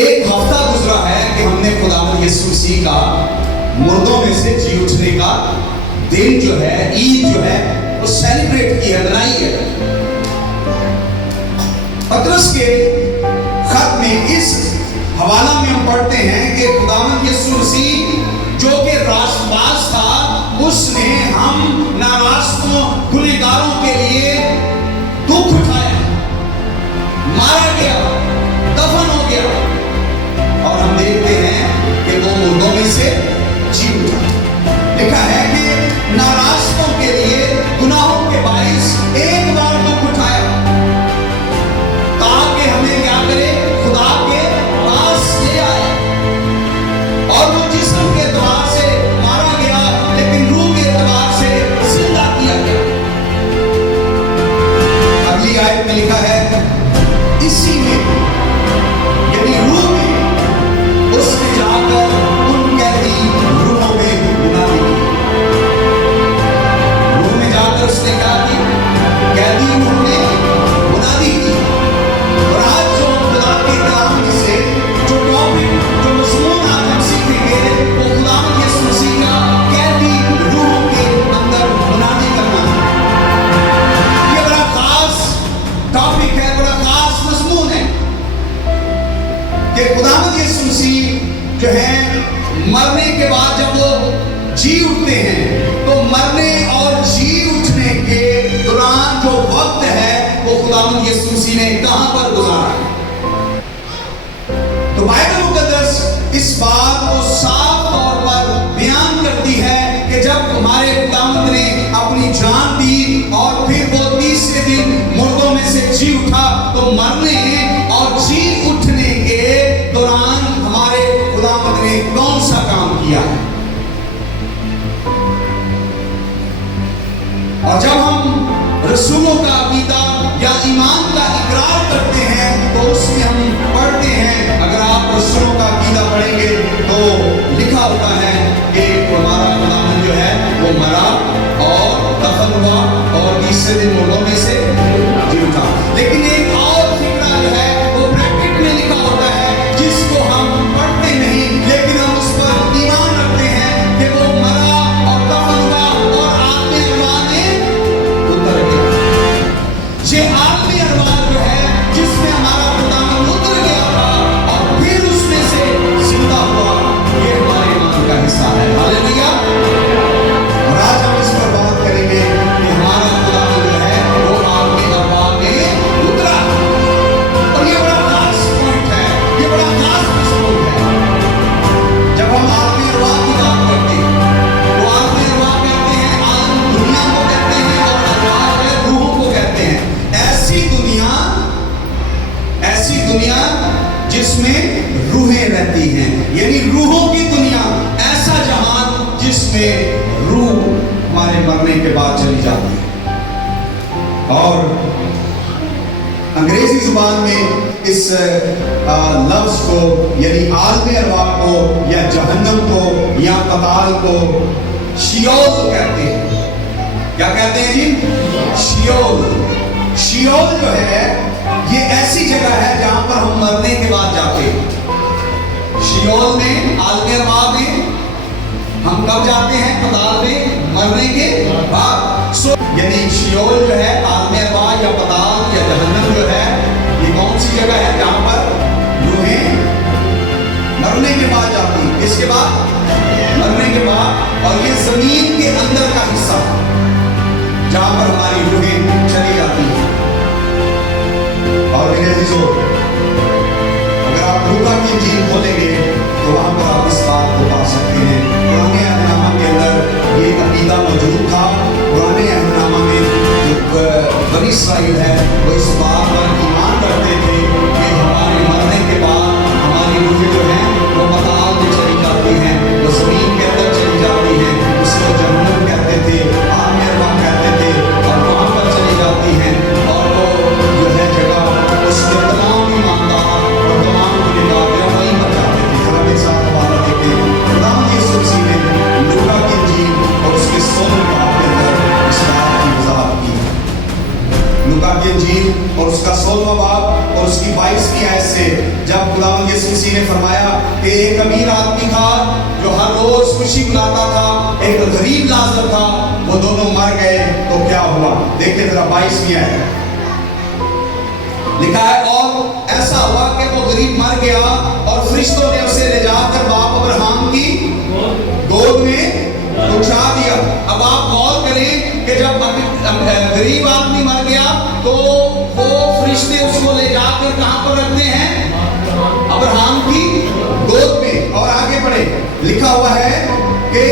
ایک ہفتہ گزرا ہے کہ ہم نے خداوند یسوع مسیح کا مردوں میں سے جی اٹھنے کا دن جو ہے، عید جو ہے، وہ سیلیبریٹ کی ہے، منائی ہے۔ پطرس کے خط میں اس حوالہ میں ہم پڑھتے ہیں کہ خداوند یسوع مسیح جو کہ راست باز تھا، اس نے ہم ناراستوں گنہگاروں کے لیے دکھ اٹھایا، مارا گیا، دفن ہو گیا، اور ہم دیکھتے ہیں کہ وہ مردوں میں سے جی اٹھا۔ لکھا ہے کہ ناراستوں کے لیے گناہوں کے باعث ایک بار دکھ اٹھایا تاکہ ہمیں کیا کرے، خدا کے پاس لے آئے، اور وہ جسم کے اعتبار سے مارا گیا لیکن روح کے اعتبار سے زندہ کیا گیا۔ اگلی آیت میں لکھا ہے اسی میں یعنی روح میں اس نے جا کر ان قیدی روحوں میں منادی کی۔ روح میں جا کر اس نے کہا کہ قیدی روح نے منادی کی۔ اور آج جو خدا کے کلام میں سے جو ٹاپک، جو مضمون آج ہم سیکھیں گے، وہ خداوند یسوع مسیح کا قیدی روحوں کے اندر منادی کرنا ہے۔ یہ بڑا خاص ٹاپک ہے، بڑا خاص مضمون ہے کہ خداوند یسوع مسیح جو ہے مرنے کے بعد جب وہ جی اٹھتے ہیں تو مرنے اور جی اٹھنے کے دوران جو وقت ہے وہ خداوند یسوع مسیح نے کہاں پر گزارا ہے۔ تو بائبل مقدس اس بات کو صاف طور پر بیان کرتی ہے کہ جب ہمارے خداوند نے اپنی جان دی اور پھر وہ تیسرے دن مردوں میں سے جی اٹھا، تو مرنے اور جی اٹھنے کے دوران ہمارے خداوند نے کون سا کام کیا ہے؟ اور جب ہم رسولوں کا عقیدہ یا ایمان کا اقرار کرتے ہیں تو اس میں ہم پڑھتے ہیں، اگر آپ رسولوں کا عقیدہ پڑھیں گے تو لکھا ہوتا ہے کہ ہمارا خداوند جو ہے وہ مرا اور دفن ہوا اور تیسرے دن مردوں میں سے جی اٹھا۔ لیکن ایک اور فکرہ جو ہے وہ بریکٹ میں لکھا ہوتا ہے جس کو ہم پڑھتے نہیں لیکن ہم اس پر ایمان رکھتے ہیں کہ وہ مرا اور دفن ہوا اور عالم ارواح نے اتر گیا۔ یہ عالم ارواح جو ہے جس میں ہمارا خداوند اتر گیا تھا اور پھر اس میں سے زندہ ہوا، یہ ہمارے ایمان کا حصہ ہے۔ ہاللیلویا۔ اور آج ہم اس پر بات کریں گے کہ ہمارا خداوند جو ہے وہ عالم ارواح میں اترا، اور یہ بڑا خاص پوائنٹ ہے، یہ بڑا خاص مضمون ہے۔ جب ہم عالم ارواح کی بات کرتے ہیں تو عالم ارواح کہتے ہیں، عالم دنیا کو کہتے ہیں، اور ارواح جو ہے روحوں کو کہتے ہیں۔ ایسی دنیا جس میں روحیں رہتی ہیں، یعنی روحوں کی دنیا، ایسا جہان جس میں روح ہمارے مرنے کے بعد چلی جاتی ہے۔ اور انگریزی زبان میں اس لفظ کو یعنی عالم ارواح کو یا جہنم کو یا پتال کو شیول کہتے ہیں۔ کیا کہتے ہیں جی؟ شیول۔ شیول جو ہے یہ ایسی جگہ ہے جہاں پر ہم مرنے کے بعد جاتے ہیں۔ شیول میں، عالم ارواح میں ہم کب جاتے ہیں؟ پتال میں مرنے کے بعد۔ یعنی شیول جو ہے، عالم ارواح یا پتال یا جہنم جو ہے، یہ کون سی جگہ ہے جہاں پر روحیں مرنے کے بعد جاتی ہیں؟ اس کے بعد مرنے کے بعد، اور یہ زمین کے اندر کا حصہ جہاں پر ہماری روحیں چلی جاتی ہیں۔ اور میرے عزیزو، اگر آپ لوکا کی انجیل کھولیں گے تو وہاں پر آپ اس بات کو پا سکتے ہیں۔ پرانے عہد نامہ کے اندر یہ عقیدہ موجود تھا۔ پرانے عہد نامہ میں جو بنی اسرائیل ہے وہ اس بات پر ایمان رکھتے تھے کہ ہمارے مرنے کے بعد ہماری روحیں جو ہیں وہ پتال میں چلی جاتی ہیں، وہ زمین کے اندر چلی جاتی ہیں، اس کو جہنم کہتے تھے، عالم ارواح کہتے تھے، اور وہاں پر چلی جاتی ہیں، اور وہ جو ہے جگہ اس کے تمام ایماندار यीशु मसीह ने फरमाया कि एक अमीर आदमी था जो हर रोज खुशी मनाता था, एक गरीब लाजर था, वो दोनों मर गए। तो क्या हुआ? देखिए जरा 22वीं आयत लिखा है, और ऐसा हुआ कि वो गरीब मर गया और फरिश्तों ने उसे ले जाकर बाप अब्राहम की गोद में उठा दिया। अब आप गौर करें कि जब गरीब आदमी मर गया तो वो फरिश्ते उसको ले जाकर कहां पर रखते हैं? अब्राहम की गोद में। और आगे बढ़े, लिखा हुआ है कि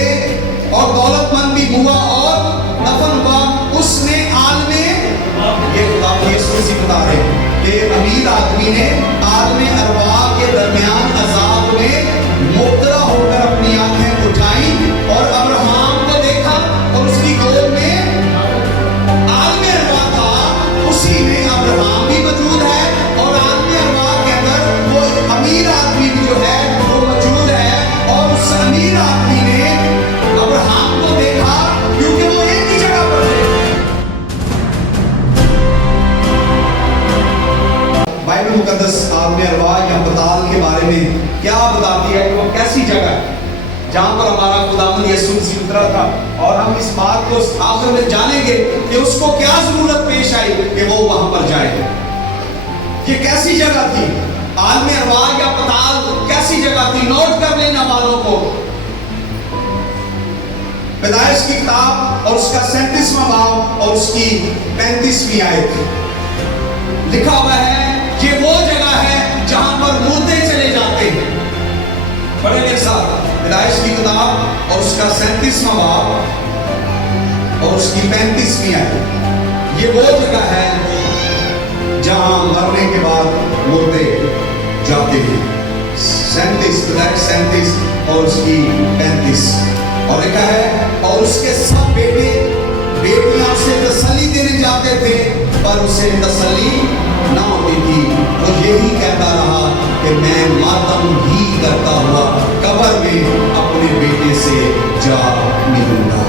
और दौलतमंद भी हुआ और दफन हुआ उसने आलमे, ये खुदा यीशु मसीह बता रहे हैं कि अमीर आदमी ने आलमे अरवा के दरमियान अजाब में मुब्तला होकर अपनी आंखें उठाई और अब्राहम को देखा और उसकी गोद में आलमे अरवा था, उसी में अब्राहम भी मौजूद है और आलमे अरवा के अंदर वो अमीर आदमी भी जो है वो मौजूद है। और उस अमीर आदमी ने अब्राहम को देखा क्योंकि वो एक ही जगह पर थे। बाइबल मुकद्दस आलमे अरवा या पताल के बारे में क्या बताती है कि वो कैसी जगह है जहां पर हमारा खुदावंद यीशु मसीह उतरा था। और हम इस बात को आखिर में जानेंगे कि उसको क्या जरूरत पेश आई कि वो वहां पर जाए। ये कैसी जगह थी? आलमे अरवा या पताल कैसी जगह थी? नोट कर लेना वालों को। पैदाइश की किताब और उसका 37वां बाब और उसकी 35वीं आयत लिखा हुआ है, ये वो जगह है जहां पर मुर्दे चले जाते हैं। पढ़े मेरे साथ, पैदाइश की किताब और उसका 37वां बाब और उसकी 35वीं आयत। ये वो जगह है जहां मरने के बाद मुर्दे जाते हैं। 37 और उसकी 35। और लिखा है, और उसके सब बेटे बेटियां उसे तसल्ली देने जाते थे पर उसे तसल्ली ना होती थी। वो यही कहता रहा कि मैं मातम ही करता हुआ कब्र में अपने बेटे से जा मिलूंगा।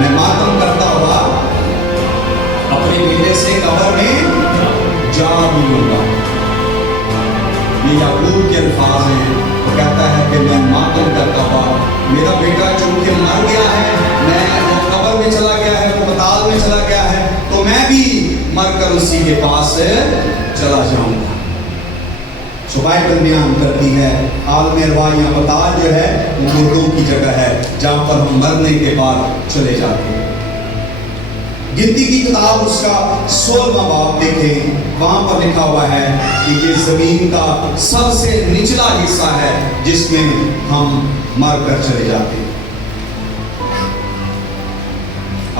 मैं मातम करता हुआ अपने बेटे से कब्र में जा मिलूंगा। ये याकूब के अल्फाज हैं। वो कहता है कि मैं मातम करता हुआ, मेरा बेटा चूंकि मर गया है, मैं वो कब्र में चला गया है, वो पताल में चला गया है, तो मैं भी मरकर उसी के पास चला जाऊंगा। सो बाइबल बयान करती है आलमे अरवा या पताल जो है वो मुर्दों की जगह है जहां पर हम मरने के बाद चले जाते हैं। गिनती की किताब उसका 16वां बाब देखें, वहां पर लिखा हुआ है कि ये जमीन का सबसे निचला हिस्सा है जिसमें हम मर कर चले जाते हैं।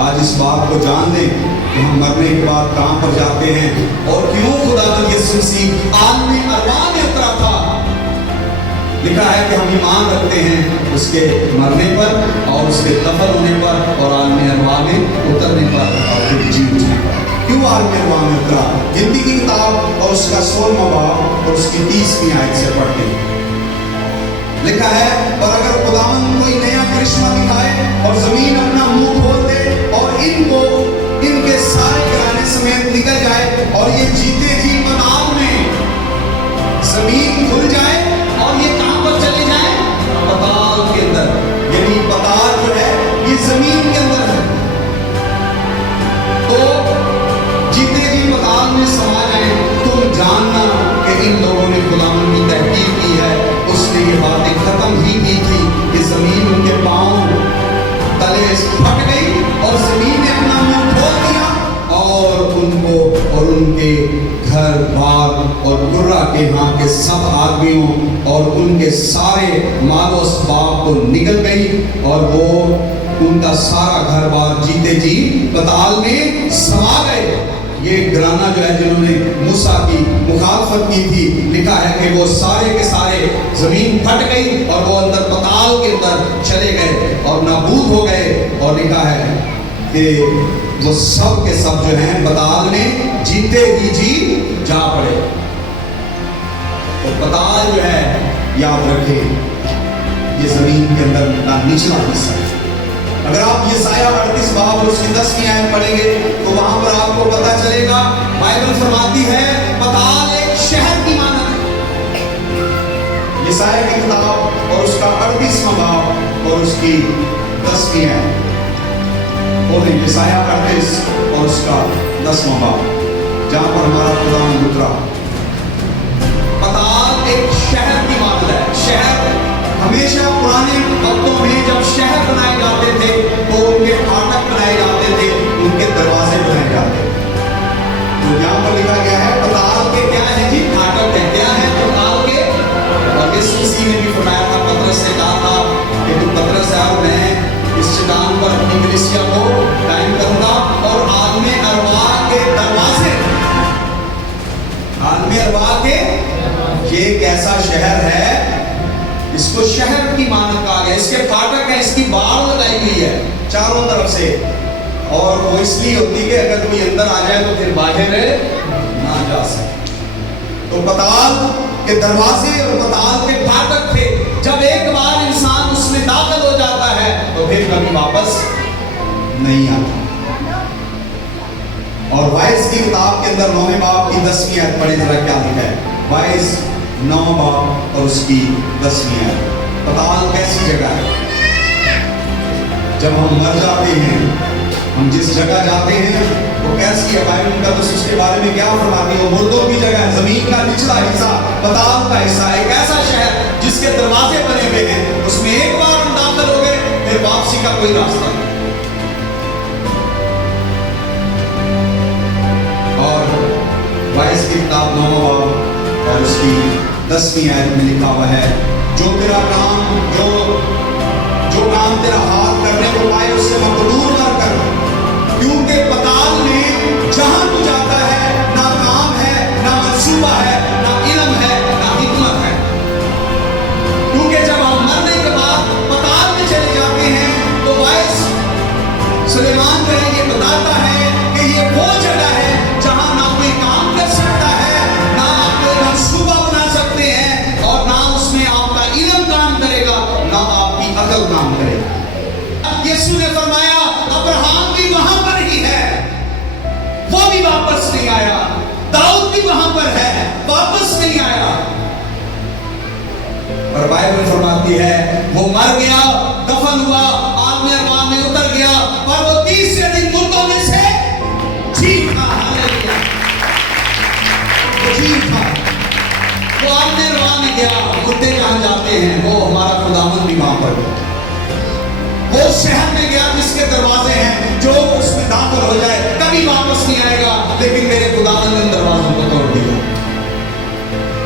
आज इस बात को जान लें कि हम मरने के बाद कहां पर जाते हैं और क्यों खुदावंद यीशु मसीह आलमे अरवा में उतरा था। लिखा है कि हम ईमान रखते हैं उसके मरने पर और उसके दफन होने पर और आलमे अरवा में उतरने पर और फिर जी उठने पर। क्यों आलमे अरवा में उतरा? गिनती की किताब और उसका 16वां बाब और उसकी 30वीं आयत से पढ़ते हैं। लिखा है, और अगर खुदावंद कोई नया करिश्मा दिखाए और जमीन अपना मुंह खोल दे और इनको इनके सारे घराने समेत निकल जाए और ये जीते जी पताल में जमीन खुल जाए और ये कहां पर चले जाए? पताल के अंदर। यानी पताल जो है ये जमीन के अंदर है। तो जीते जी पताल में समा जाए। तुम जानना कि इन लोगों ने खुदावंद की तहकीर की है। उसने ये बातें खत्म ही की थी कि जमीन उनके पांव तले फट गई और जमीन ने अपना मुंह खोल दिया और उनको और उनके घर बार और गुर्रा के यहाँ के सब आदमियों और उनके सारे मालो असबाब को निकल गई और वो उनका सारा घर बार जीते जी पताल में समा गए। ये घराना जो है जिन्होंने मूसा की मुखालफत की थी, लिखा है कि वो सारे के सारे जमीन फट गई और वो अंदर पताल के अंदर चले गए और नाबूद हो गए। और लिखा है कि वो सब के सब जो हैं पताल में जीते ही जी जा पड़े। तो पताल जो है याद रखें ये जमीन के अंदर का निचला हिस्सा है। अगर आप यशायाह 38 बाब और उसकी 10वीं आयत पढ़ेंगे तो वहां पर आपको पता चलेगा, बाइबल फरमाती है पताल एक शहर की मानत है। यशायाह की किताब और उसका 38वां बाब और उसकी 10वीं आयत। बोले यशायाह 38 और उसका 10वां बाब, जहां पर हमारा खुदा उतरा। पताल एक शहर की मानद है। शहर हमेशा पुराने वक्तों में जब शहर बनाए जाते थे तो उनके फाटक बनाए जाते थे, उनके दरवाजे बनाए जाते थे। तो यहाँ पर लिखा गया है पताल के क्या है जी? फाटक है। क्या है पताल के? और इस किसी ने भी फरमाया था, पतरस से कहा था कि तू पतरस है और मैं इस चट्टान पर अपनी कलीसिया को कायम करूंगा। और आलमे अरवाह के दरवाजे, आलमे अरवाह के, ये एक ऐसा शहर है, इसको शहर की मानद कहा गया। इसके फाटक है, इसकी बाड़ लगाई गई है चारों तरफ से, और वो इसलिए होती है कि अगर कोई अंदर आ जाए तो फिर बाहर ना जा सके। तो पताल के दरवाजे और पताल के फाटक थे। जब एक बार इंसान उसमें दाखिल हो जाता है तो फिर कभी वापस नहीं आता। और वाइस की किताब के अंदर 9वें बाब की 10वीं आयत पढ़े जरा क्या लिखा है। वाइस 9वां बाब और उसकी 10वीं आयत। पताल कैसी जगह है? जब हम मर जाते हैं, हम जिस जगह जाते हैं वो कैसी है? बाइबल का तो उसके बारे में क्या फरमाती है? वो मुर्दों की जगह है, जमीन का निचला हिस्सा, पताल का हिस्सा, एक ऐसा शहर जिसके दरवाजे बने हुए हैं। उसमें एक बार हम दाखिल हो गए फिर वापसी का कोई रास्ता नहीं। और वाइस की किताब 9वां बाब और उसकी 10वीं आयत में लिखा हुआ है, जो तेरा काम जो काम तेरा हाथ करने को पाए उससे मकदूर ना कर, क्योंकि पताल में जहां तू जाता है ना काम है, ना मंसूबा है, ना इल्म है, ना हिकमत है। क्योंकि जब हम मरने के बाद पताल में चले जाते हैं तो वाइस सुलेमान का ये बताता है कि ये वो जगह है जहां ना कोई काम कर सकता है, ना आप कोई मंसूबा बना सकते हैं, और ना उसमें आपका इल्म काम करेगा, ना आपकी अकल काम करेगा। यीशु ने फरमाया अब्राहम भी वहां पर ही है, वो भी वापस नहीं आया। दाऊद भी वहां पर है, वापस नहीं आया। और बाइबल फरमाती है वो मर गया, दफन हुआ, आलमे अरवाह में उतर गया, और वो 30 दिन मुर्दों में से जी उठा। हालेलुया, जी उठा। वो आलमे अरवाह में गया। मुर्दे जहां जाते हैं वो हमारा खुदावंद भी वहां पर, वो शहर में गया जिसके दरवाजे हैं, जो उसमें दाखिल हो जाए कभी वापस नहीं आएगा। लेकिन मेरे खुदावंद ने दरवाजों को तोड़ दिया।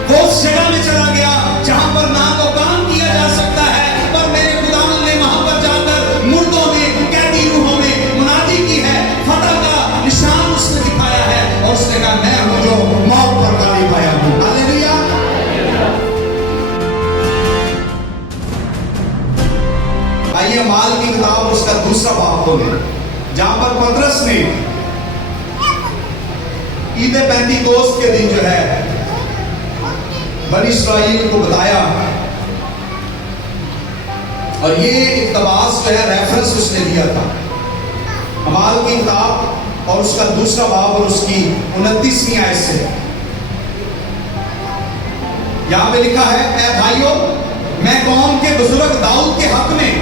वो उस जगह में चला गया जहां पर ना तो काम किया जा सकता है, पर मेरे खुदावंद ने वहां पर जाकर मुर्दों में, कैदी रूहों में मुनादी की है। फतह का निशान उसने दिखाया है और उसने कहा मैं हूं जो मौत पर गालिब आया हूं। हालेलुया। आइए माल की किताब उसका दूसरा बाब खोलें, जहां पर पतरस ने ईद पेंतीकोस्त के दिन जो है बनी इस्राएल को बताया, और ये इक़्तिबास जो है रेफरेंस उसने दिया था अमाल की किताब और उसका दूसरा बाब और उसकी 29वीं आयत से। यहां पे लिखा है, ऐ भाइयों, मैं कौम के बुजुर्ग दाऊद के हक में,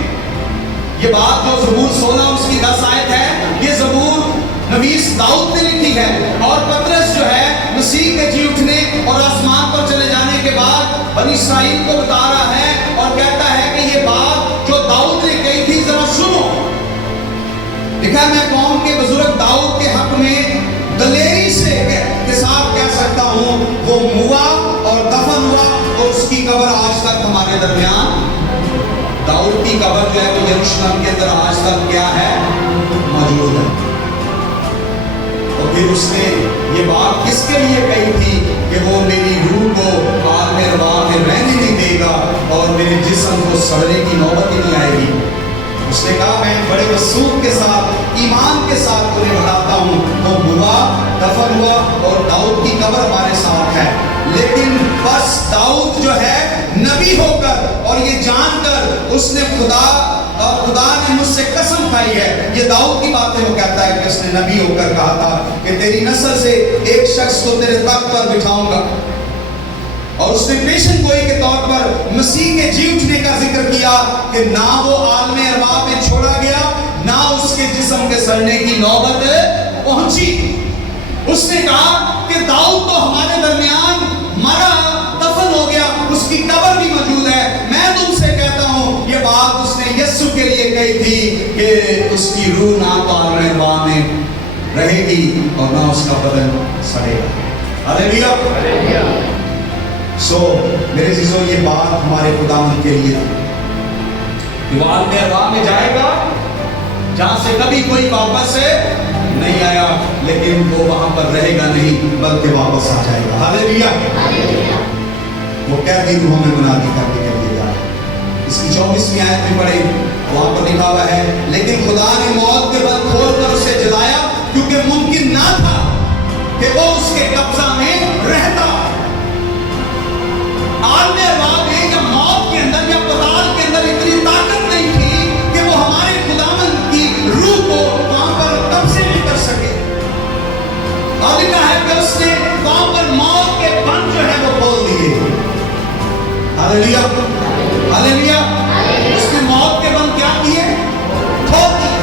ये बात जो ज़बूर 16 उसकी 10 आयत है, ये ज़बूर नबीस दाऊद ने लिखी है। और पतरस जो है मसीह के जी उठने और आसमान पर चले जाने के बाद बनी इस्राएल को बता रहा है और कहता है कि ये बात जो दाऊद ने कही थी जरा सुनो। लिखा है, मैं कौम के बुजुर्ग दाऊद के हक में दलेरी से के साथ कह सकता हूं, वो मुआ और दफन हुआ और उसकी कब्र आज तक हमारे दरमियान, दाऊद की कब्र जो है वो यरूशलेम के अंदर आज तक क्या है, मौजूद है। और फिर उसने ये बात किसके लिए कही थी कि वो मेरी रूह को आलमे अरवाह में रहने नहीं देगा और मेरे जिस्म को सड़ने की नौबत ही नहीं आएगी। उसने कहा मैं बड़े वसूख के साथ, ईमान के साथ तुम्हें बताता हूँ, वो मुआ, दफन हुआ और दाऊद की कब्र हमारे साथ है। लेकिन बस दाऊद जो है नबी होकर और ये जानकर उसने खुदा ने मुझसे कसम खाई है, ये दाऊद की बातें वो कहता है कि उसने नबी होकर कहा था कि तेरी नस्ल से एक शख्स को तेरे तख्त पर बिठाऊंगा। اور اس نے پیشن گوئی کے طور پر مسیح کے جی اٹھنے کا ذکر کیا کہ نہ وہ عالم ارواح میں چھوڑا گیا، نہ اس کے جسم کے سڑنے کی نوبت پہنچی۔ اس نے کہا کہ داؤد تو ہمارے درمیان مرا دفن ہو گیا، اس کی قبر بھی موجود ہے۔ میں تم سے کہتا ہوں، یہ بات اس نے یسوع کے لیے کہی تھی کہ اس کی روح نہ تو عالم ارواح میں رہے گی اور نہ اس کا بدن سڑے گا۔ ہاللیلویا۔ سو میرے عزیزو، یہ بات ہمارے خداوند کے لیے کہ وہ عالم ارواح میں جائے گا جہاں سے کبھی کوئی واپس نہیں آیا، لیکن وہ وہاں پر رہے گا نہیں بلکہ واپس آ جائے گا۔ ہاللیلویا۔ وہ قیدی روحوں میں منادی کرنے کے لیے جائے۔ اس کی 24ویں آیت میں پڑھیں، وہاں پر لکھا ہوا ہے، لیکن خدا نے موت کے بند کھول کر اسے جلایا، کیونکہ ممکن نہ تھا کہ وہ اس کے قبضہ میں رہتا۔ عالم ارواح میں یا موت کے اندر یا پتال کے اندر اتنی طاقت نہیں تھی کہ وہ ہمارے خداوند کی روح کو وہاں پر قبضے میں کر سکے۔ اور لکھا ہے کہ اس نے وہاں پر موت کے بند جو ہے وہ کھول دیے۔ ہاللیلویا، ہاللیلویا۔ اس نے موت کے بند کیا کیے؟ کھول دیے۔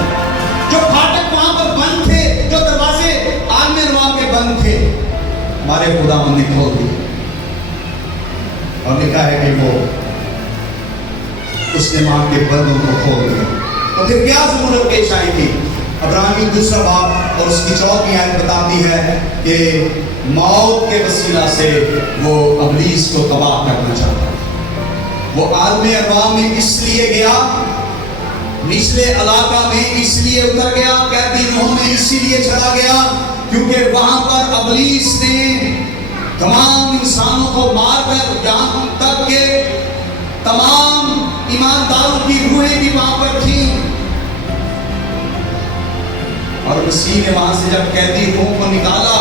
جو پھاٹک وہاں پر بند تھے، جو دروازے عالم ارواح کے بند تھے، ہمارے خداوند نے کھول دیے۔ اور لکھا ہے کہ وہ اس نے وہاں کے بندوں کو کھول دیا۔ تو پھر کیا ضرورت پیش آئی تھی؟ عبرانی 2 باب اور اس کی 4ویں آیت بتاتی ہے کہ موت کے وسیلہ سے وہ ابلیس کو تباہ کرنا چاہتا ہے۔ وہ عالم ارواح میں اس لیے گیا، نچلے علاقہ میں اس لیے اتر گیا، قیدی روحوں میں اسی لیے چلا گیا، کیونکہ وہاں پر ابلیس نے تمام انسانوں کو مار کر، یہاں تک کہ تمام ایمانداروں کی روحیں بھی وہاں پر تھیں، اور مسیح نے وہاں سے جب قیدی روحوں کو نکالا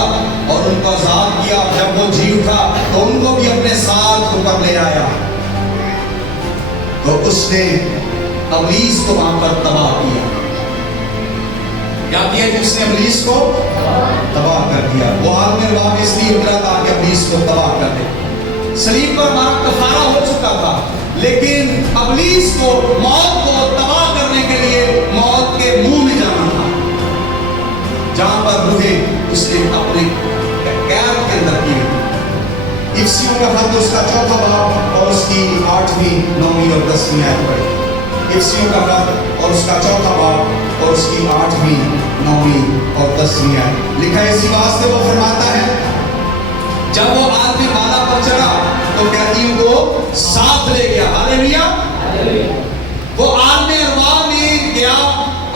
اور ان کو آزاد کیا، جب وہ جی اٹھا تو ان کو بھی اپنے ساتھ اوپر لے آیا۔ تو اس نے ابلیس کو وہاں پر تباہ کیا۔ کیا کیا کہ اس نے ابلیس کو تباہ کر دیا۔ وہ عالم ارواح میں اس لیے اترا تاکہ ابلیس کو تباہ کر دے۔ صلیب پر ہمارا کفارہ ہو چکا تھا، لیکن ابلیس کو، موت کو تباہ کرنے کے لیے موت کے منہ میں جانا تھا، جہاں پر روحیں اس نے اپنے قید کے اندر کی۔ افسیوں کا خط اس کا 4 باب اور اس کی 8ویں، 9ویں اور 10ویں آیت پڑھیں۔ افسیوں کا خط اور اس کا 4 باب اور اس کی 8ویں، 9ویں اور 10ویں آیت لکھا ہے، اسی واسطے وہ فرماتا ہے، جب وہ آدمی بالا پر چڑھا تو قیدیوں کو ساتھ لے گیا۔ ہاللیلویا۔ وہ عالم ارواح میں گیا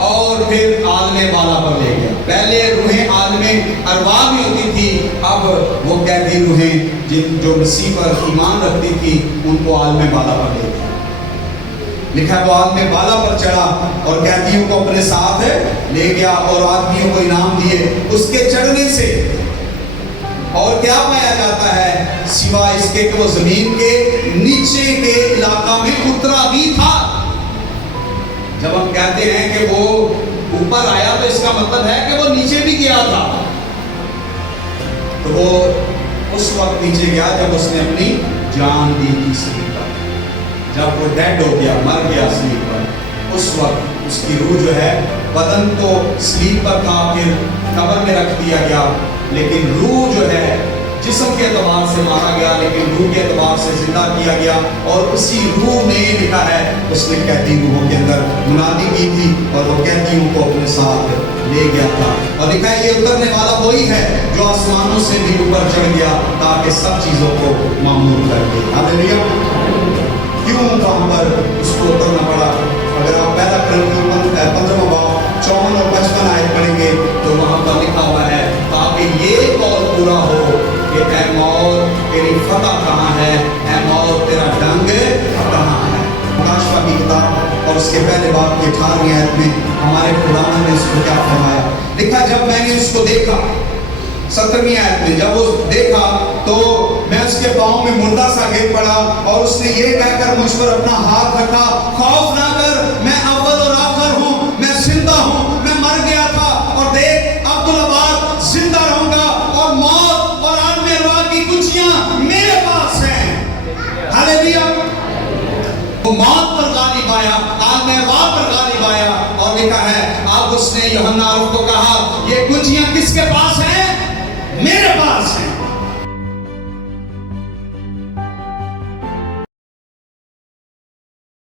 اور پھر عالم بالا پر لے گیا۔ پہلے روحیں عالم ارواح میں ہوتی تھی، اب وہ قیدی روحیں جو مسیح پر ایمان رکھتی تھی ان کو عالم بالا پر لے گیا۔ لکھا ہے وہ عالم بالا پر چڑھا اور قیدیوں کو اپنے ساتھ لے گیا اور آدمیوں کو انعام دیے اس کے چڑھنے سے۔ اور کیا پایا جاتا ہے سوائے اس کے کہ وہ زمین کے نیچے کے علاقہ میں اترا بھی تھا۔ جب ہم کہتے ہیں کہ وہ اوپر آیا تو اس کا مطلب ہے کہ وہ نیچے بھی گیا تھا۔ تو وہ اس وقت نیچے گیا جب اس نے اپنی جان دی تھی صلیب پر، جب وہ ڈیڈ ہو گیا، مر گیا صلیب پر، اس وقت اس کی روح جو ہے، بدن تو صلیب پر تھا، پھر قبر میں رکھ دیا گیا، لیکن روح جو ہے جسم کے اعتبار سے مارا گیا لیکن روح کے اعتبار سے زندہ کیا گیا، اور اسی روح میں لکھا ہے اس نے قیدی روحوں کے اندر منادی کی تھی اور وہ قیدیوں کو اپنے ساتھ لے گیا تھا۔ اور لکھا ہے یہ اترنے والا وہی ہے جو آسمانوں سے بھی اوپر چڑھ گیا تاکہ سب چیزوں کو معمور کر دے۔ ہاللیلویا۔ کیوں وہاں پر اس کو اترنا پڑا؟ اگر آپ پہلا کرنتیوں 15 باب 54 اور 55 آیت پڑھیں گے تو وہاں پر لکھا ہوا ہے تاکہ یہ قول پورا ہو کہ اے موت تیری فتح کہاں ہے، اے موت تیرا ڈنگ کہاں ہے۔ مکاشفہ کی کتاب اور اس کے پہلے باب کی 18ویں آیت میں ہمارے خداوند نے اس کو کیا فرمایا؟ لکھا جب میں نے اس کو دیکھا، 17ویں آیت میں جب وہ دیکھا تو میں اس کے پاؤں میں مردہ سا گر پڑا اور اس نے یہ کہہ کر مجھ پر اپنا ہاتھ رکھا، خوف نہ کر، میں اول اور آخر ہوں، میں زندہ ہوں، میں مر گیا تھا اور دیکھ اب تو بعد زندہ رہوں گا اور موت اور عالم ارواح کی کچیاں میرے پاس ہیں۔ آج میں وہاں پر غالب آیا. اور لکھا ہے اب اس نے یوحنا عرف کو کہا